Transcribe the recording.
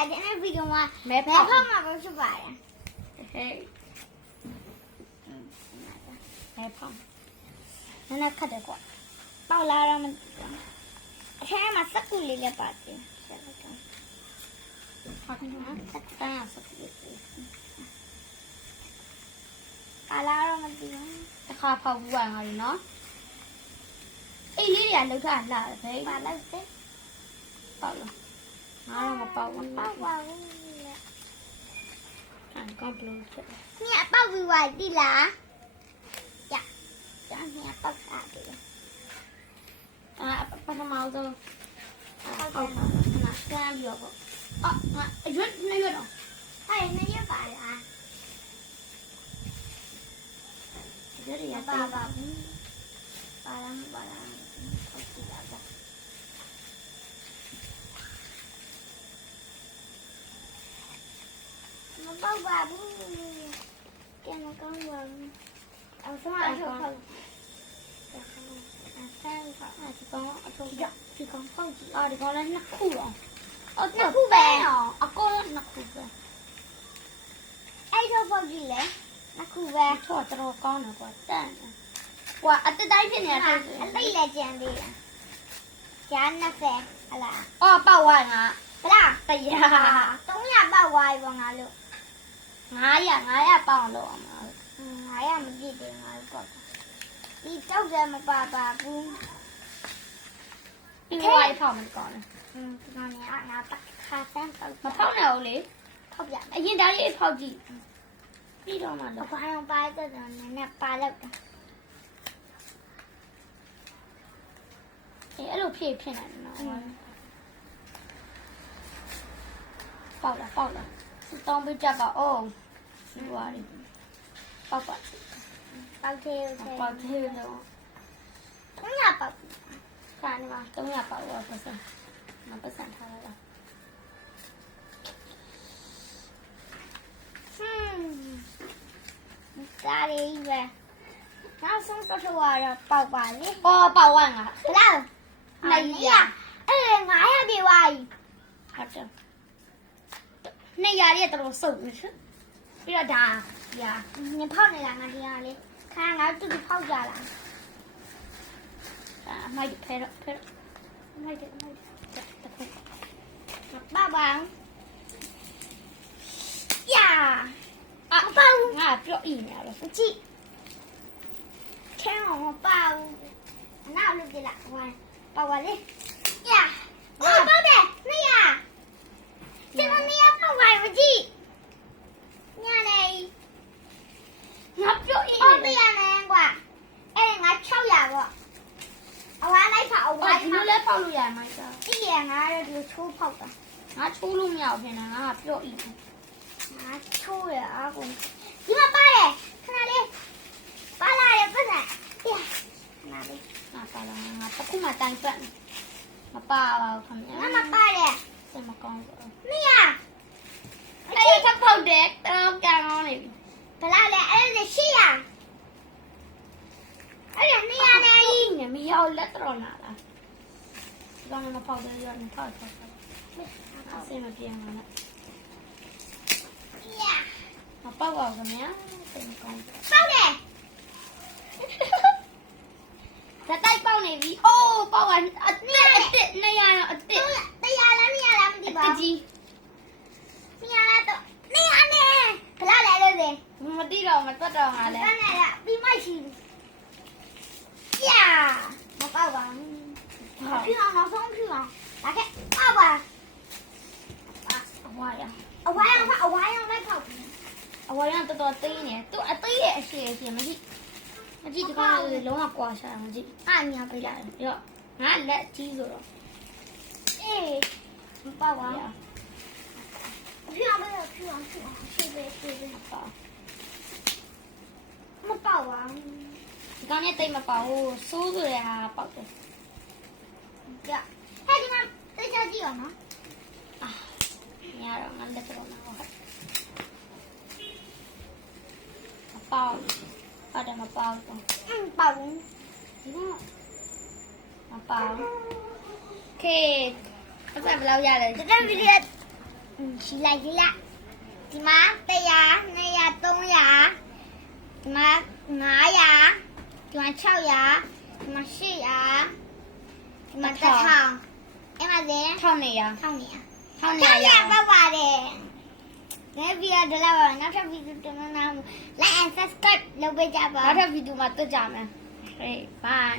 ပါတယ်တဲ့ဗီဒီယိုမှာမဲဖောက်မှာပဲဖြစ်ပါတယ်ဟဲ့မဲဖောက်နည်းနည်းခတ်တယ်ကွာပေါက်လာတော့မအထဲမှာစက်ကူလေးလည်းပါတယ်ဆက်လိုက်တော့ဟုတ်ကဲ့နော်စက်တန်းစက်ကူလေးပါလာတော့မသိဘူးတစ်ခါဖောက်ဘူးပါငါတို့နော်အေးလေးတွေကလောက်ထားလာတယ်ပဲပါလိုက်စေပေါက်လားငါတော့မပေါက်ဘူးပေါက်ပါဘူးအဲ့ကောဘလို့ဆက်မြတ်ပေါက်ပြီးွားတိလားရကျန်မြတ်ပေါက်တာပြီပထမဆုံးပေါက်တာခဏကမ်းပြီးတော့အော်ရွတ်နေရွတ်တော့ဟဲ့နေရပါလားရွတ်ရပါပါဘူးပါလားပါလားဟုတ်ပြီလားမပေါက်ပါဘူးကဲမကောင်းပါဘူးအောင်စမအထုတ်ဖောက်ဆန်းကဒီကောင်အထုတ်ဒီကောင်ဖောက်ကြည့်ဒီကောင်လည်းနှစ်ခုတော့နှစ်ခုပဲအကုန်နှစ်ခုပဲအဲ့ထုတ်ဖောက်ကြည့်လေနှစ်ခုပဲတော့တော်ကောင်းတယ်ကွာတန့်ကွာအတတိုင်းဖြစ်နေတာအသိလည်းကြံသေးတယ်ကျန်20ဟလားအော်ပေါက်သွားငါဗလား100 300ပေါက်သွားပြီပေါ့ငါလို့900ပေါက်လို့အောင်900မကြည့်သေးငါပေါ့ဒီတောက်တယ်မပါပါဘူးဒီဝိုင်းဖောက်မကောင်းဘူးဒီကောင်ကငါတက်ခါဆန်းပေါက်မဖောက်နိုင်ဘူးလေဖောက်ပြအရင်ဒါလေးဖောက်ကြည့်ပြီးတော့မှတော့ဘာအောင်ပါတဲ့တော့နည်းနည်းပါလောက်တာအဲ့လိုဖြစ်နေတယ်နော်ပေါက်လာတောင်းပေးကြပါအောင်ဒီဝါရီပေါက်သေးတော့300ပေါက်ခါနေမှာ300ပေါက်တော့ပတ်စံမပတ်စံထားလိုက်ဒါလေးပဲနောက်ဆုံးတော့တော့ပေါက်ပါလေပေါက်သွားငါဘလား900အဲ့900ပြေပါပြီဟုတ်တယ်200ရဲ့တော်စုပ်နေပြီပြီးတော့ဒါညာညဖောက်နေတာငါတရားလေးခါငါတူတူဖောက်ကြလားအမိုက်ဖဲတော့မိုက်တယ်ပါပါယာအပေါင်းငါပြော့နေရတော့ကြည့်ခဲအောင်မပေါင်းနောက်လုပ်ကြလားဝိုင်းပေါပါလေယာပေါတယ်200ဒီမနီးပေါက်ပါမကြည့်ညာလေငါပြော့နေတယ်ရတယ်ကွာအဲ့ငါ600ပေါ့အဝါလိုက်ဖောက်အဝါဒီလိုလဲဖောက်လို့ရမှာကြာကြည့်ရငါတို့ဒီချိုးဖောက်တာငါချိုးလို့မရဘူးဖြစ်နေငါပြော့နေငါချိုးရအားကုန်ဒီမှာပါတယ်ခဏလေးပါလာရပတ်စံပြငါလေးငါပါလာငါတခုမှတိုင်ပတ်မပါပါဘူးခင်ဗျာငါမပါတယ်စမကောင်းဘူးမရအဲ့ဒီဖောက်တယ်တော့ကံကောင်းနေပြီဘလားလဲအဲ့ဒါ800အဲ့ဒါ200နဲ့ကြီးမရောက်လက်တော်နာလားဒီကောင်မဖောက်တယ်ရောနေဖောက်အစင်မပြေမှာလားမပေါက်ပါဘူးခင်ဗျာစင်ကောင်းပေါက်တယ်ဒါတိုက်ပေါက်နေပြီအိုးပေါက်ကအစ်200တော့အစ်100လား200လားမသိပါဘူး200လားတော့200နဲ့ဘလားလဲလို့လေမသိတော့မတွတ်တော့ငါလဲပြီးမရှိဘူး呀，我爸爸，去啊，老松去啊，来看爸爸，我呀，来跑，我呀多多对呢，多对也是，没记，这个龙啊刮下来没记，你要回来了，哟，来记住了，哎，爸爸，去啊，爸，我爸爸。ဒီကောင်နဲ့တိတ်မပေါဘူးစိုးဆိုရဟာပေါက်တယ်ကြဟဲ့ဒီမှာတိတ်ချကြည့်အောင်နော်ညတော့ငါလက်တော့မှာဟုတ်မပေါတယ်မပေါတော့ပေါဘူးဒီကမပေါโอเคအဲ့ဒါဘယ်လောက်ရလဲတက်ဗီဒီယို ရှိလိုက်ဒီမှာ100 200 300ဒီမှာ900ဒီမှာ600ဒီမှာ800ဒီမှာ1000အဲ့မှာလေ1200ပါပါတယ်ဒီဗီဒီယိုဒီလောက်ပါနောက်ထပ်ဗီဒီယိုတင်မနာဘူး like and subscribe လုပ်ပေးကြပါနောက်ထပ်ဗီဒီယိုမှာတွေ့ကြမယ် Hey bye